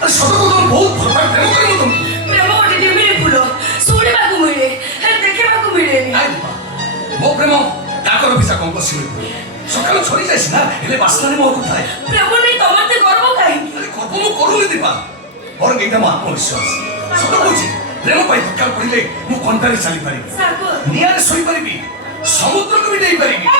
अरे सत को तुम बहुत भल पाए प्रेम कर तुम प्रेम गोटे डिमिरी फूल शुणा मिले देखा मिले मो प्रेम डाकर पिछा कौन कसी सकाल छड़ी जाए ना हेले बासना मो को थाए प्रेम नहीं तमते गर्व कहीं अरे गर्व मु करूनी दीपा और एटा मो आत्मविश्वास सत कहूची प्रेम पाई दरकार पड़िले मु कंटारे चली पारिबी नियारे सोई पारिबी समुद्र को भी देई पारिबी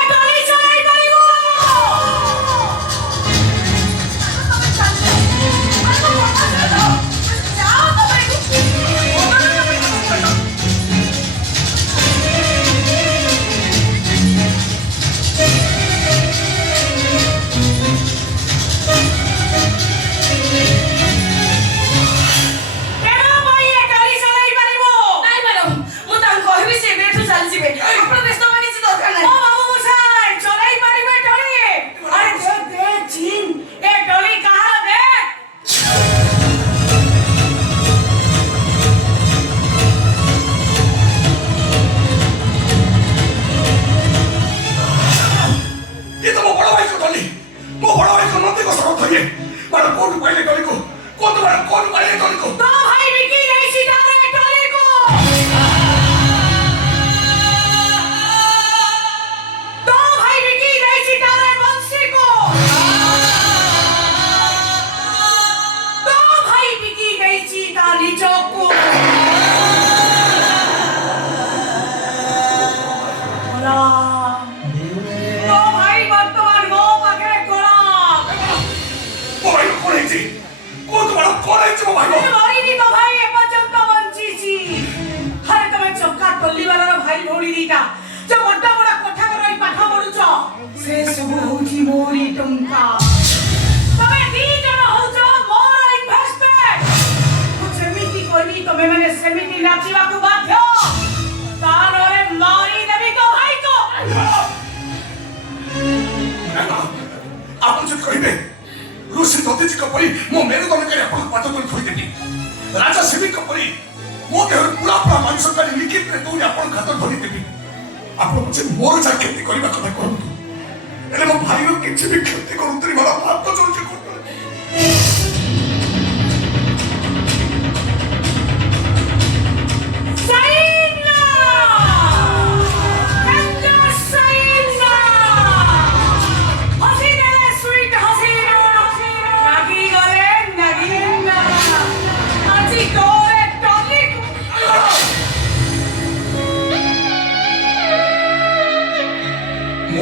राजा सेवी कपरी मो देहर पूरा पूरा मांस काली लिखित रे तोरी आपण खातर धरि देबी आपण मुझे मोर जा खेती करबा कथा करंतु एले मो भाई रो किछि भी खेती करंतु मला हाथ तो जोर के करत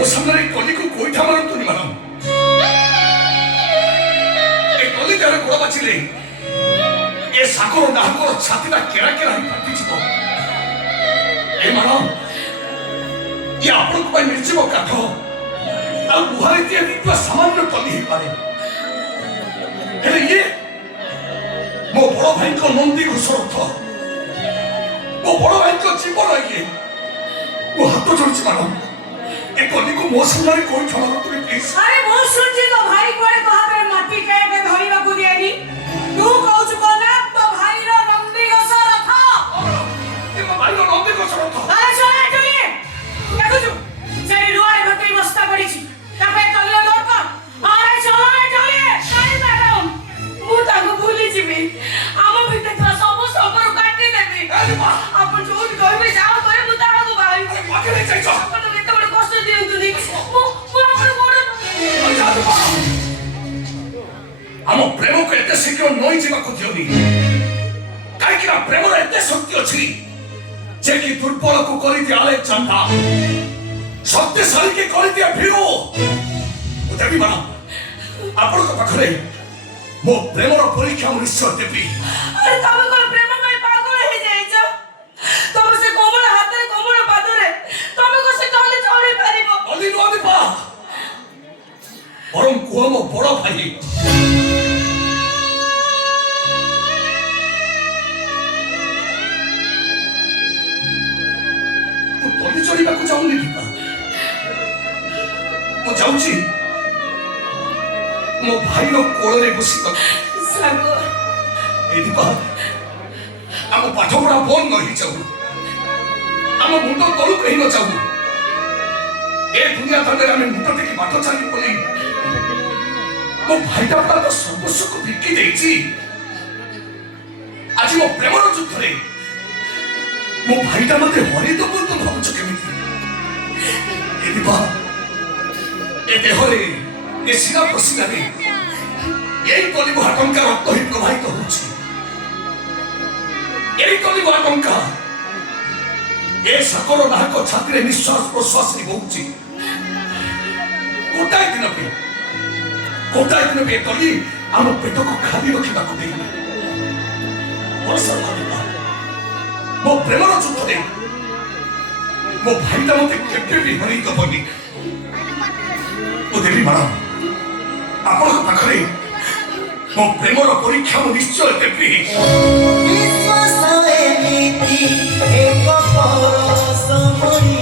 सामने कली को कोईठा मारंतु नि मानम ए कली तार गोड़ बाचिले ए सागर नाहकर छातीटा केरा केरा ही फाटी छितो ए मानम ये आपण को निर्जीव काठ आ बुहारी दिए नित्वा सामान्य कली ही पारे हेले ये मो बड़ भाई को नंदी घोषरथ मो बड़ भाई को जीवन ये मो हाथ जोड़छि मानम ए कली को मो सामने कोई क्षमा करतु प्लीज अरे मो सुनजी तो भाई कोरे कहा पे माटी के धरिबा को दियानी तू कहू को ना तो भाई रो नंदी घोष रथ ए मो भाई रो नंदी घोष रथ अरे सुने तुई देखु छु से रुआई घटे बस्ता पड़ी छी तबे कल्ले लोक अरे चलो चले नहीं मैडम मु ताको भूली जीबी आम भीतर तो सब सबर काटी देबी अरे बा अपन जोट कहबे जाओ तोरे मु ताको भाई आगे नहीं जाइछो हम प्रेम को एते शीघ्र नई जीवा को दियोनी काई कि प्रेम रे एते शक्ति अछि जे कि दुर्बल को करि दे आले चंदा शक्तिशाली के करि दे भीरू उदेवी बना आपण को पाखरे मो प्रेम रो परीक्षा हम निश्चय देबी अरे तब को प्रेम में पागल हे जाई छ तब से कोमल हाथ रे कोमल पाद रे तब को से टले चली पारिबो अली नो दीपा परम को मो बड़ भाई तोली चढ़ा को चाहूनी दीपा मु जाऊची मो भाई रो कोल रे बसी सागो ए दीपा हम पाठ पढ़ा बंद नहीं जाऊ हम मुंड तलु कहीं न जाऊ ए दुनिया भर में मुंड देखि पाठ चली बोली मो भाईटा तो सर्वस्व को बिकी देछि ମୋ ପ୍ରେମର ଯୁଦ୍ଧରେ ମୋ ଭାଇଟା ମତେ ହରେଇଦବ ତ ଭାବୁଛ କେମିତି? ଏ ଦିବା ଏ ଦେହରେ ଏ ଶିରା ପ୍ରସିନାରେ এই কলিবুহা টঙ্কা রক্ত হি প্রবাহিত হচ্ছে। এই কলিবুহা টঙ্কা এ সাগর নাহক ছাতিরে নিঃশ্বাস প্রশ্বাস বহুছি। গোটাଏ ଦିନ ପାଇଁ ତଲି ଆମ ପେଟକୁ ଖାଲି ରଖିବାକୁ ଦେଇନି। ମୋ ପ୍ରେମର ଯୁଦ୍ଧରେ ମୋ ଭାଇଟା ମତେ କେବେ ବି ହରେଇ ଦବନି। ମୁଁ ଦେବି ମ୍ୟାଡାମ ଆପଣଙ୍କ ପାଖରେ ମୋ ପ୍ରେମର ପରୀକ୍ଷା ମୁଁ ନିଶ୍ଚୟ ଦେବି। ବିଶ୍ୱାସ ଏମିତି ଏକ ପରଶ ମଣି